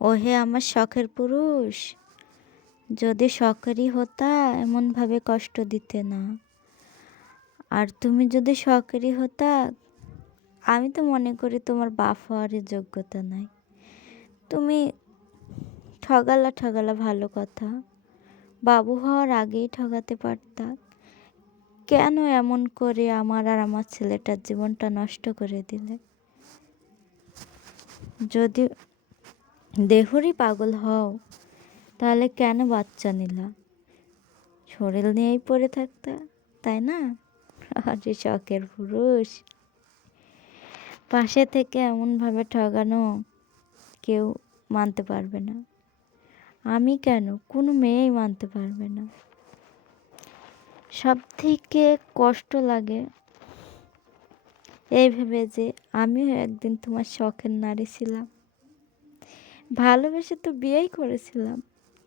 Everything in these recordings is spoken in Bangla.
ওহে আমার শখের পুরুষ, যদি শখেরই হতা এমনভাবে কষ্ট দিতে না। আর তুমি যদি শখেরই হতা, আমি তো মনে করি তোমার বাপ হওয়ারই যোগ্যতা নাই। তুমি ঠগালা ঠগালা ভালো কথা, বাবু হওয়ার আগেই ঠগাতে পারতা। কেন এমন করে আমার আর আমার ছেলেটার জীবনটা নষ্ট করে দিলে? যদি দেহরই পাগল হও, তাহলে কেন বাচ্চা নিলা? শরীর নিয়েই পড়ে থাকতা, তাই না? আরে শখের পুরুষ, পাশে থেকে এমনভাবে ঠগানো কেউ মানতে পারবে না। আমি কেন, কোনো মেয়েই মানতে পারবে না। সব থেকে কষ্ট লাগে এই ভেবে যে আমিও একদিন তোমার শখের নারী ছিলাম, ভালোবেসে তো বিয়েই করেছিলাম,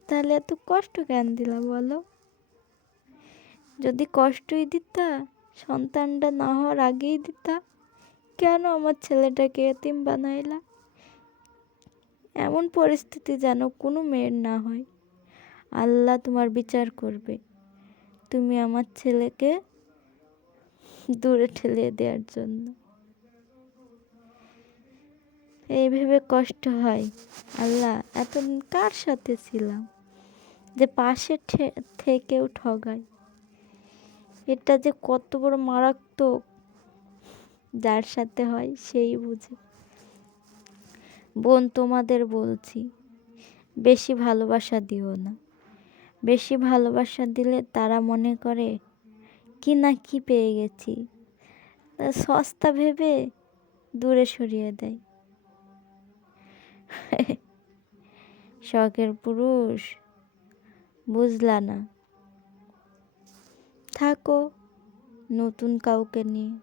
তাহলে এত কষ্ট কেন দিলা বলো? যদি কষ্টই দিতা, সন্তানটা না হওয়ার আগেই দিতা, কেন আমার ছেলেটাকে এতিম বানাইলা? এমন পরিস্থিতি যেন কোনো মেয়ের না হয়। আল্লাহ তোমার বিচার করবে, তুমি আমার ছেলেকে দূরে ঠেলে দেওয়ার জন্য। এই ভেবে কষ্ট হয়, আল্লাহ এতদিন কার সাথে ছিলাম যে পাশে থেকেও ঠগায়। এটা যে কত বড় মারাত্মক, যার সাথে হয় সেই বুঝে। বোন, তোমাদের বলছি, বেশি ভালোবাসা দিও না। বেশি ভালোবাসা দিলে তারা মনে করে কি না কি পেয়ে গেছি, সস্তা ভেবে দূরে সরিয়ে দেয়। শখের পুরুষ, বুঝলা না? থাকো নতুন কাউকে নিয়ে।